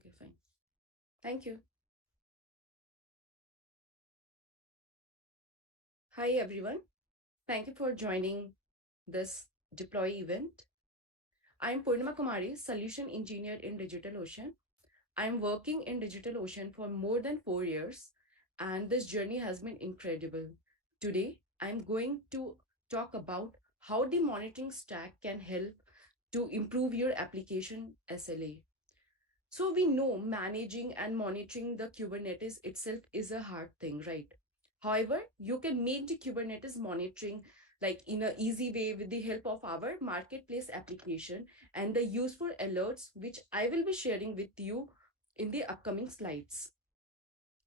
Okay, fine. Thank you. Hi, everyone. Thank you for joining this deploy event. I'm Purnima Kumari, solution engineer in DigitalOcean. I'm working in DigitalOcean for more than 4 years, and this journey has been incredible. Today, I'm going to talk about how the monitoring stack can help to improve your application SLA. So we know managing and monitoring the Kubernetes itself is a hard thing, right? However, you can make the Kubernetes monitoring like in an easy way with the help of our marketplace application and the useful alerts, which I will be sharing with you in the upcoming slides.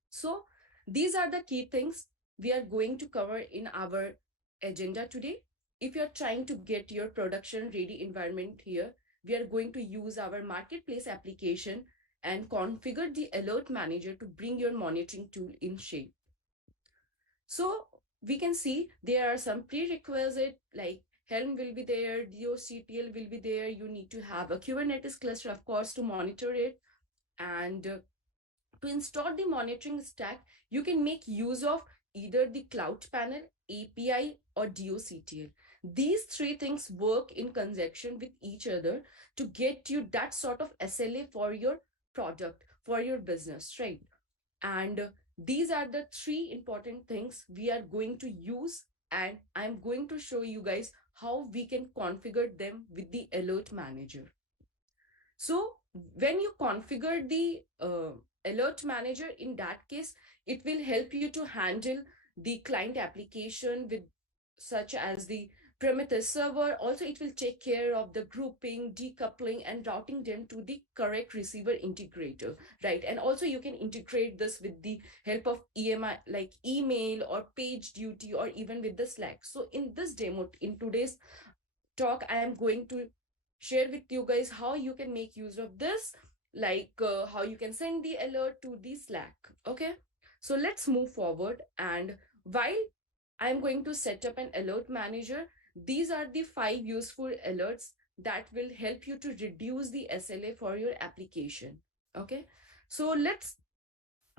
So these are the key things we are going to cover in our agenda today. If you're trying to get your production ready environment here, we are going to use our marketplace application and configure the alert manager to bring your monitoring tool in shape. So we can see there are some prerequisite like Helm will be there, DOCTL will be there. You need to have a Kubernetes cluster, of course, to monitor it. And to install the monitoring stack, you can make use of either the Cloud Panel, API, or DOCTL. These three things work in conjunction with each other to get you that sort of SLA for your product, for your business, right? And these are the three important things we are going to use, and I'm going to show you guys how we can configure them with the alert manager. So when you configure the alert manager, in that case, it will help you to handle the client application with such as the Prometheus server. Also, it will take care of the grouping, decoupling, and routing them to the correct receiver integrator, right? And also you can integrate this with the help of EMI, like email or page duty, or even with the Slack. So in this demo, in today's talk, I am going to share with you guys how you can make use of this, like how you can send the alert to the Slack. Okay, so let's move forward. And while I'm going to set up an alert manager, these are the 5 useful alerts that will help you to reduce the SLA for your application. Okay, so let's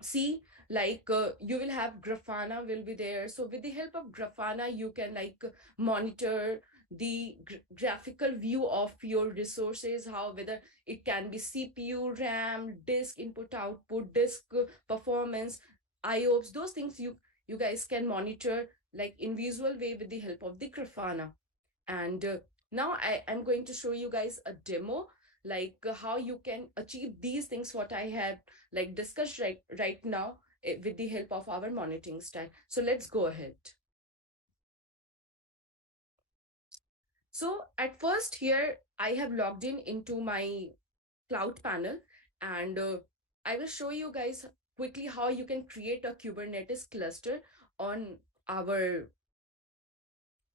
see, like you will have Grafana will be there. So with the help of Grafana, you can like monitor the graphical view of your resources, how whether it can be CPU, RAM, disk input output, disk performance, IOPS, those things you guys can monitor like in visual way with the help of the Grafana. And now I'm going to show you guys a demo, like how you can achieve these things what I have like discussed right now with the help of our monitoring stack. So let's go ahead. So at first here, I have logged in into my Cloud Panel, and I will show you guys quickly how you can create a Kubernetes cluster on our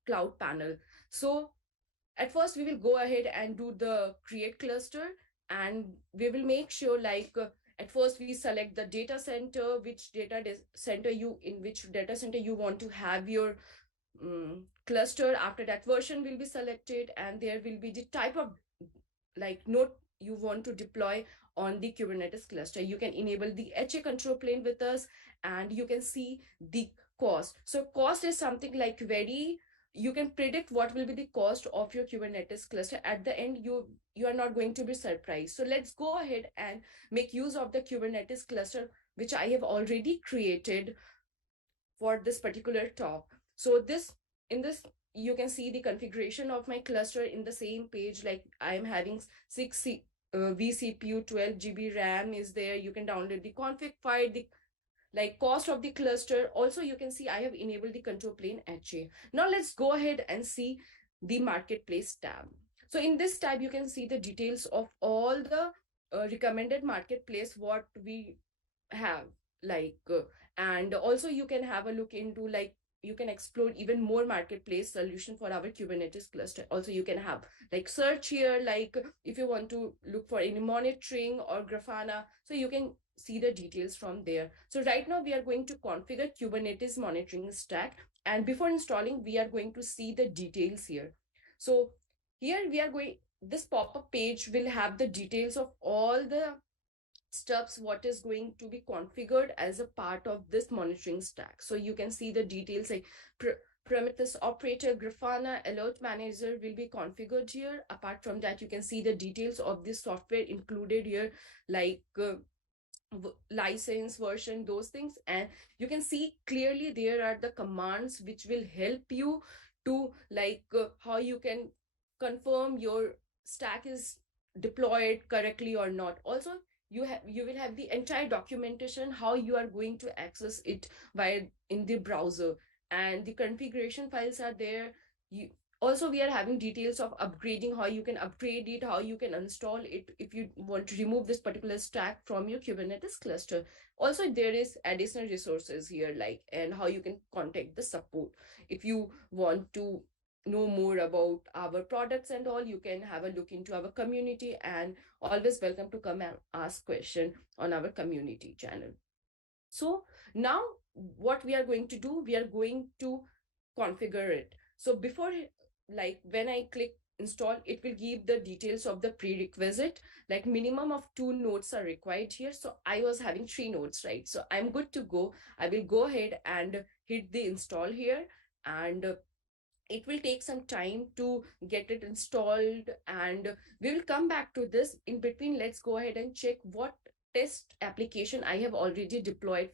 Cloud Panel. So at first we will go ahead and do the create cluster, and we will make sure like at first we select the data center, which data center you want to have your cluster. After that, version will be selected, and there will be the type of like node you want to deploy on the Kubernetes cluster. You can enable the HA control plane with us, and you can see the cost. So cost is something like very, you can predict what will be the cost of your Kubernetes cluster. At the end, you are not going to be surprised. So let's go ahead and make use of the Kubernetes cluster, which I have already created for this particular talk. So in this, you can see the configuration of my cluster in the same page. Like I'm having 6 vCPU, 12 GB RAM is there. You can download the config file, the like cost of the cluster. Also, you can see I have enabled the control plane HA. Now let's go ahead and see the marketplace tab. So in this tab, you can see the details of all the recommended marketplace what we have, like and also you can have a look into like you can explore even more marketplace solution for our Kubernetes cluster. Also, you can have like search here, like if you want to look for any monitoring or Grafana, so you can see the details from there. So right now we are going to configure Kubernetes monitoring stack, and before installing we are going to see the details here. So here we are going, this pop-up page will have the details of all the steps what is going to be configured as a part of this monitoring stack. So you can see the details like Prometheus operator, Grafana, alert manager will be configured here. Apart from that, you can see the details of this software included here, like license version, those things. And you can see clearly there are the commands which will help you to how you can confirm your stack is deployed correctly or not. Also, you will have the entire documentation how you are going to access it via in the browser, and the configuration files are there. You also, we are having details of upgrading, how you can upgrade it, how you can install it if you want to remove this particular stack from your Kubernetes cluster. Also, there is additional resources here, like, and how you can contact the support if you want to know more about our products and all. You can have a look into our community, and always welcome to come and ask question on our community channel. So now what we are going to do, we are going to configure it. So before, like when I click install, it will give the details of the prerequisite, like minimum of 2 nodes are required here. So I was having 3 nodes, right? So I'm good to go. I will go ahead and hit the install here, and it will take some time to get it installed, and we will come back to this in between. Let's go ahead and check what test application I have already deployed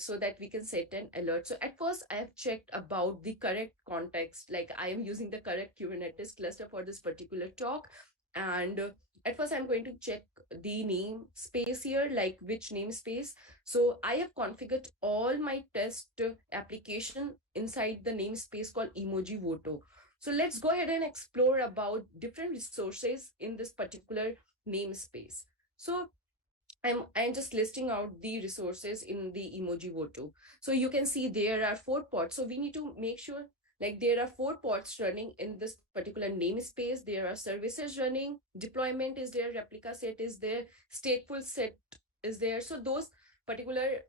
so that we can set an alert. So at first I have checked about the correct context, like I am using the correct Kubernetes cluster for this particular talk. And at first I'm going to check the namespace here, like which namespace. So I have configured all my test application inside the namespace called emoji voto. So let's go ahead and explore about different resources in this particular namespace. So I'm just listing out the resources in the emoji voto. So you can see there are 4 pods. So we need to make sure, like, there are 4 pods running in this particular namespace. There are services running, deployment is there, replica set is there, stateful set is there. So those particular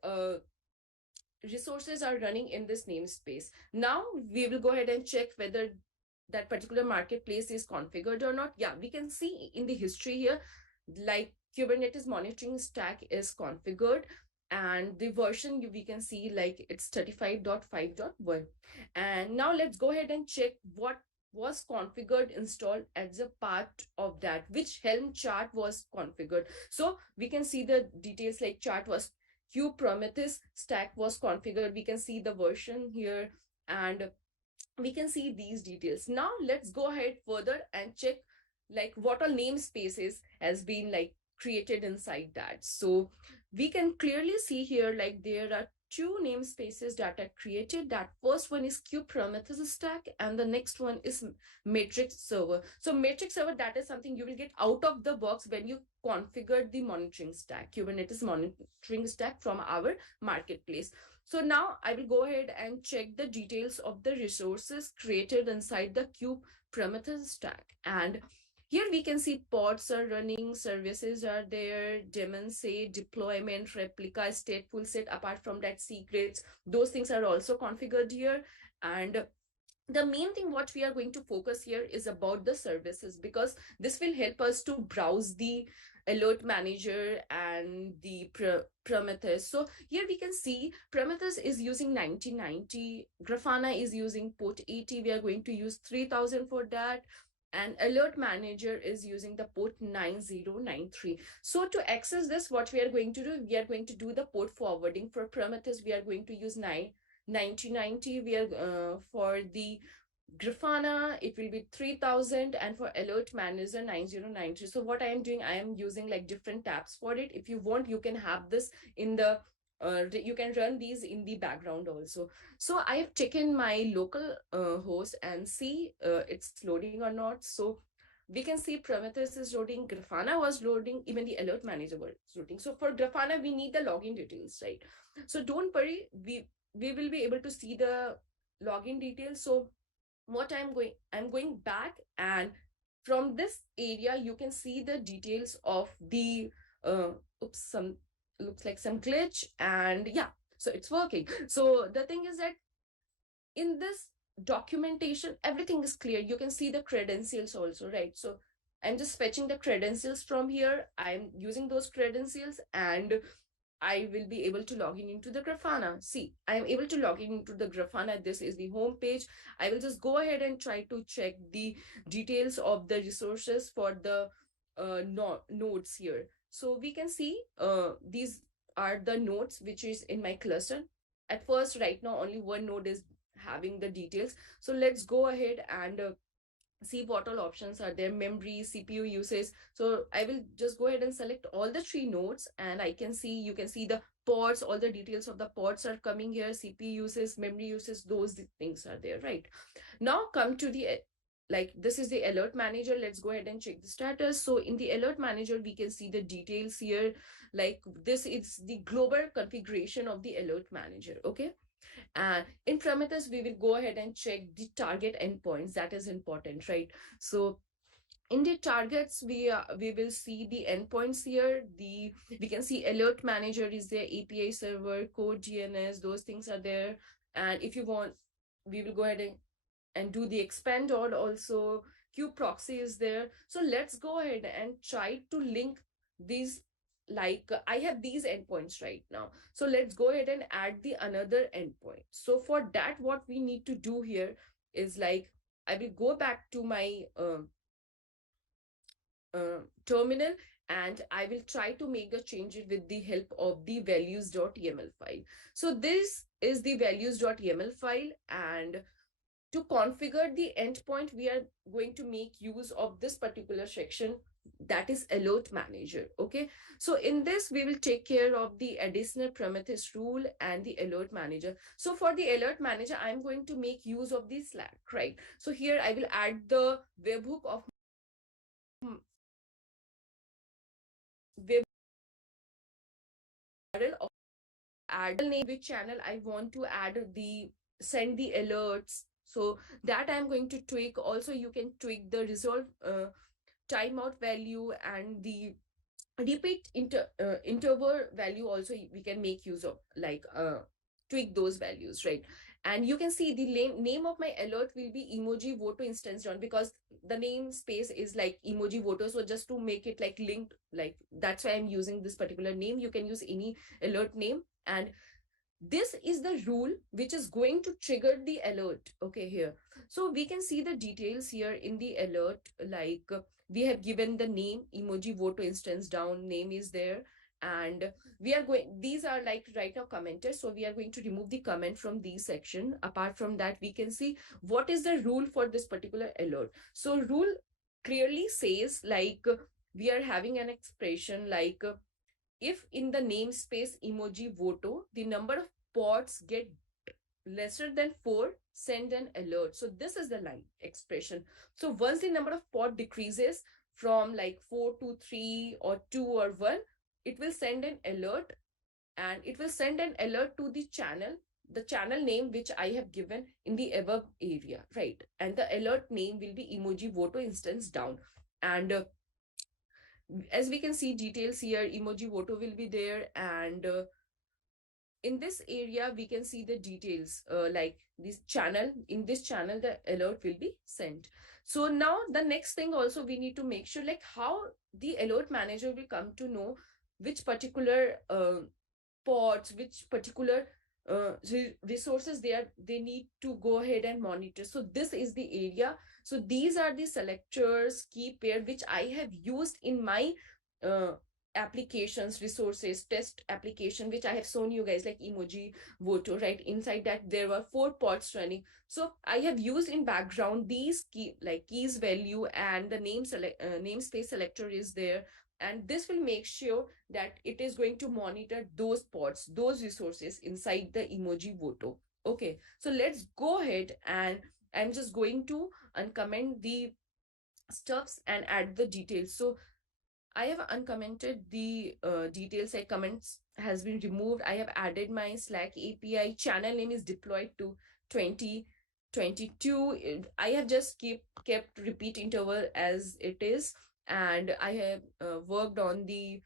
resources are running in this namespace. Now we will go ahead and check whether that particular marketplace is configured or not. Yeah, we can see in the history here, like Kubernetes monitoring stack is configured, and the version we can see like it's 35.5.1. And now let's go ahead and check what was configured installed as a part of that, which Helm chart was configured. So we can see the details, like chart was Kubernetes stack was configured. We can see the version here, and we can see these details. Now let's go ahead further and check like what all namespaces has been like created inside that. So we can clearly see here like there are 2 namespaces that are created. That first one is Kubernetes stack, and the next one is matrix server. So matrix server, that is something you will get out of the box when you configure the monitoring stack, Kubernetes monitoring stack from our marketplace. So now I will go ahead and check the details of the resources created inside the Kubernetes stack. And here we can see pods are running, services are there, daemon say, deployment, replica, stateful set. Apart from that, secrets, those things are also configured here. And the main thing what we are going to focus here is about the services, because this will help us to browse the alert manager and the Prometheus. So here we can see Prometheus is using 1990, Grafana is using port 80. We are going to use 3000 for that, and alert manager is using the port 9093. So to access this, what we are going to do, we are going to do the port forwarding. For Prometheus, we are going to use 9090. We are for the Grafana, it will be 3000, and for alert manager 9093. So what I am doing, I am using like different tabs for it. If you want, you can have this in the you can run these in the background also. So I have taken my local host and see it's loading or not. So we can see Prometheus is loading, Grafana was loading, even the alert manager was loading. So for Grafana, we need the login details, right? So don't worry, we will be able to see the login details. So what I'm going back, and from this area you can see the details of the oops, some looks like some glitch, and yeah, so it's working. So the thing is that in this documentation everything is clear. You can see the credentials also, right? So I'm just fetching the credentials from here. I'm using those credentials and I will be able to log in into the Grafana. See, I am able to log in into the Grafana. This is the home page. I will just go ahead and try to check the details of the resources for the nodes here. So we can see these are the nodes which is in my cluster. At first, right now, only one node is having the details. So let's go ahead and see what all options are there. Memory, CPU usage. So I will just go ahead and select all the three nodes, and I can see, you can see the ports, all the details of the ports are coming here. CPU usage, memory usage, those things are there, right? Now come to the like this is the alert manager. Let's go ahead and check the status. So in the alert manager we can see the details here. Like this is the global configuration of the alert manager. Okay, and in Prometheus, we will go ahead and check the target endpoints. That is important, right? So in the targets, we will see the endpoints here. We can see alert manager is there, API server, code DNS, those things are there. And if you want, we will go ahead and do the expand all also. Kube proxy is there. So let's go ahead and try to link these. Like I have these endpoints right now, so let's go ahead and add the another endpoint. So for that, what we need to do here is like I will go back to my terminal, and I will try to make the changes with the help of the values.yaml file. So this is the values.yaml file, and to configure the endpoint, we are going to make use of this particular section, that is alert manager. Okay, so in this we will take care of the additional Prometheus rule and the alert manager. So for the alert manager, I'm going to make use of the Slack, right? So here I will add the webhook of web URL of add name, which channel I want to add the send the alerts. So that I'm going to tweak. Also, you can tweak the resolve timeout value and the repeat interval value. Also, we can make use of, like tweak those values, right? And you can see the name of my alert will be emoji voto instance down, because the namespace is like emoji voto. So just to make it like linked, like that's why I'm using this particular name. You can use any alert name, and this is the rule which is going to trigger the alert. Okay, here, so we can see the details here in the alert. Like we have given the name emoji voto instance down, name is there, and we are going, these are like right now commented, so we are going to remove the comment from these section. Apart from that, we can see what is the rule for this particular alert. So rule clearly says like we are having an expression like if in the namespace emoji voto, the number of pods get lesser than 4, send an alert. So this is the line expression. So once the number of pod decreases from like 4 to 3 or 2 or 1, it will send an alert, and it will send an alert to the channel name which I have given in the above area, right? And the alert name will be emoji voto instance down. And as we can see details here, emoji voto will be there, and in this area we can see the details like this channel, in this channel the alert will be sent. So now the next thing also we need to make sure like how the alert manager will come to know which particular pods, which particular resources they need to go ahead and monitor. So this is the area. So these are the selectors, key pair, which I have used in my applications, resources, test application, which I have shown you guys, like emoji voto, right? Inside that there were 4 pods running. So I have used in background these keys value, and the namespace selector is there, and this will make sure that it is going to monitor those pods, those resources inside the emoji voto. Okay, so let's go ahead, and I'm just going to uncomment the stuffs and add the details. So I have uncommented the details, like comments has been removed. I have added my Slack API. Channel name is deployed to 2022. I have just kept repeat interval as it is. And I have worked on the,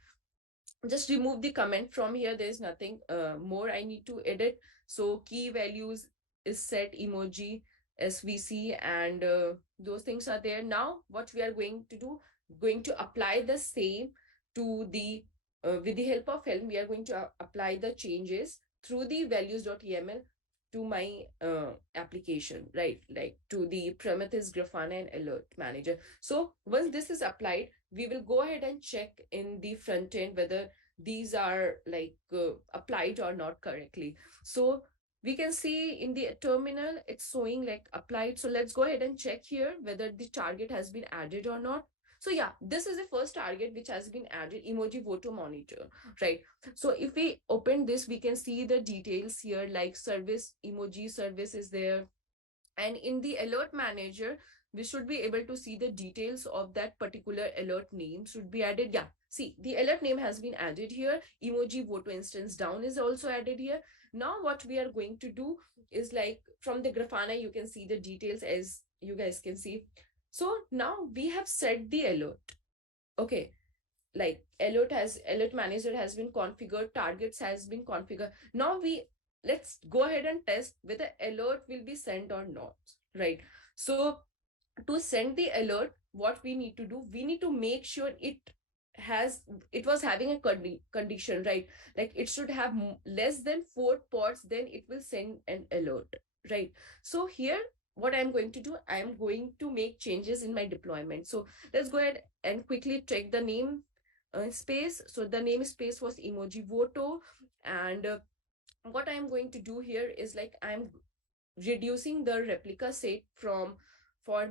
just remove the comment from here. There is nothing more I need to edit. So key values is set emoji, SVC, and those things are there. Now what we are going to do, going to apply the same to the with the help of Helm, we are going to apply the changes through the values.yml to my application, right? Like to the Prometheus, Grafana, and Alert Manager. So once this is applied, we will go ahead and check in the front end whether these are like applied or not correctly. So we can see in the terminal, it's showing like applied. So let's go ahead and check here whether the target has been added or not. So yeah, this is the first target which has been added, emoji photo monitor, right? So if we open this, we can see the details here, like service, emoji service is there. And in the alert manager, we should be able to see the details of that particular alert name should be added. Yeah, see, the alert name has been added here. Emoji photo instance down is also added here. Now what we are going to do is, like, from the Grafana, you can see the details as you guys can see. So now we have set the alert. Okay, like alert manager has been configured, targets has been configured. Now let's go ahead and test whether alert will be sent or not, right? So to send the alert, what we need to do, we need to make sure it was having a condition, right? Like it should have less than 4 ports, then it will send an alert, right? So here what I'm going to do, I'm going to make changes in my deployment. So let's go ahead and quickly check the name space. So the namespace was emoji voto. And what I'm going to do here is, like, I'm reducing the replica set from for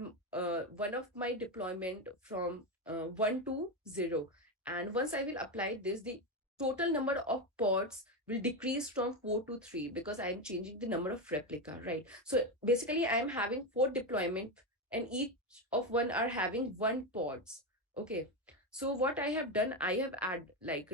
one of my deployment from 1 to 0. And once I will apply this, the total number of pods will decrease from 4 to 3 because I'm changing the number of replica, right? So basically I'm having 4 deployment and each of one are having 1 pods. Okay, so what I have done, I have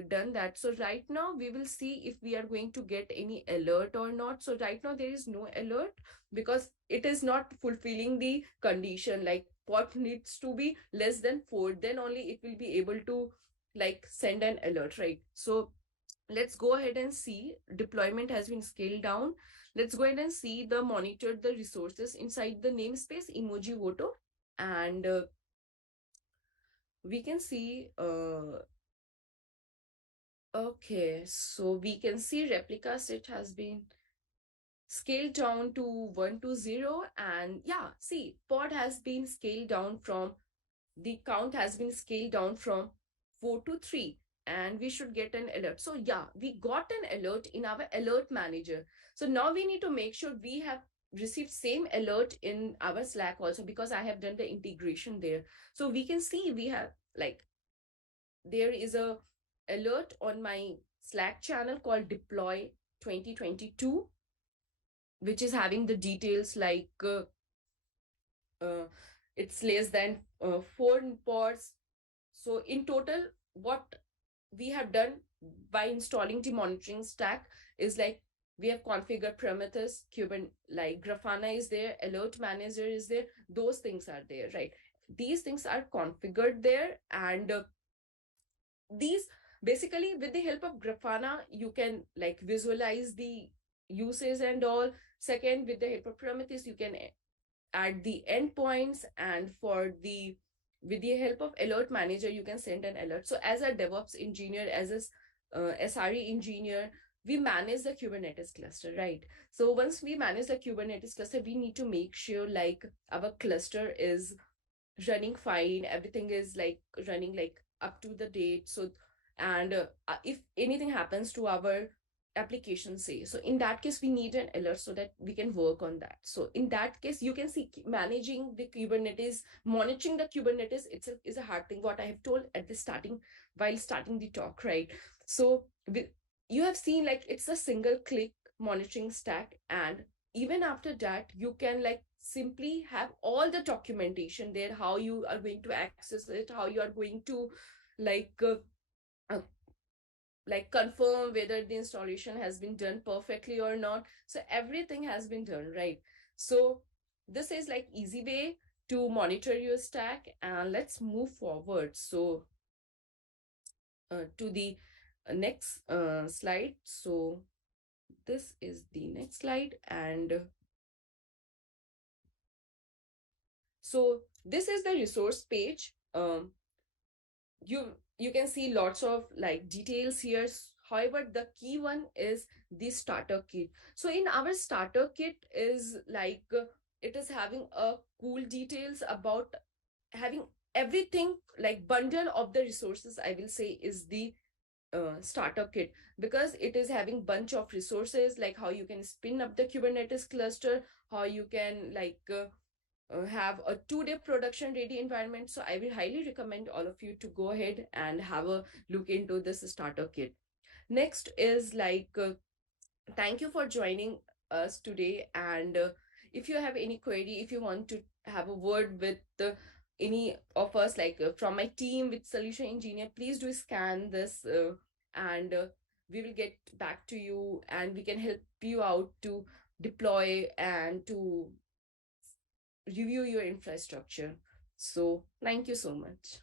done that. So right now we will see if we are going to get any alert or not. So right now there is no alert because it is not fulfilling the condition, like pot needs to be less than 4, then only it will be able to like send an alert, right? So let's go ahead and see deployment has been scaled down. Let's go ahead and see the monitor the resources inside the namespace emoji voto. And we can see okay, so we can see replica set has been scaled down to 1 to 0. And yeah, see, pod has been scaled down from, the count has been scaled down from 4 to 3, and we should get an alert. So yeah, we got an alert in our alert manager. So now we need to make sure we have received same alert in our Slack also, because I have done the integration there. So we can see we have, like, there is a alert on my Slack channel called deploy 2022, which is having the details like uh, it's less than 4 pods. So in total, what we have done by installing the monitoring stack is, like, we have configured Prometheus, Kubernetes, like Grafana is there, alert manager is there, those things are there, right? These things are configured there. And these, basically, with the help of Grafana, you can like visualize the uses and all. Second, with the help of Prometheus, you can add the endpoints, and for the with the help of alert manager, you can send an alert. So as a DevOps engineer, as a SRE engineer, we manage the Kubernetes cluster, right? So once we manage the Kubernetes cluster, we need to make sure like our cluster is running fine, everything is like running like up to the date. So, and if anything happens to our application, say, so in that case we need an alert so that we can work on that. So in that case, you can see managing the Kubernetes, monitoring the Kubernetes itself is a hard thing, what I have told at the starting while starting the talk, right? So you have seen, like, it's a single click monitoring stack, and even after that you can like simply have all the documentation there, how you are going to access it, how you are going to like uh, like confirm whether the installation has been done perfectly or not. So everything has been done, right? So this is like easy way to monitor your stack. And let's move forward. So to the next slide. So this is the next slide. And so this is the resource page. you can see lots of like details here. However, the key one is the starter kit. So in our starter kit is like it is having a cool details about having everything, like bundle of the resources, I will say, is the starter kit, because it is having bunch of resources, like how you can spin up the Kubernetes cluster, how you can like have a 2-day production ready environment. So I will highly recommend all of you to go ahead and have a look into this starter kit. Next is like thank you for joining us today. And if you have any query, if you want to have a word with any of us, like from my team with solution engineer, please do scan this and we will get back to you and we can help you out to deploy and to review your infrastructure. So thank you so much.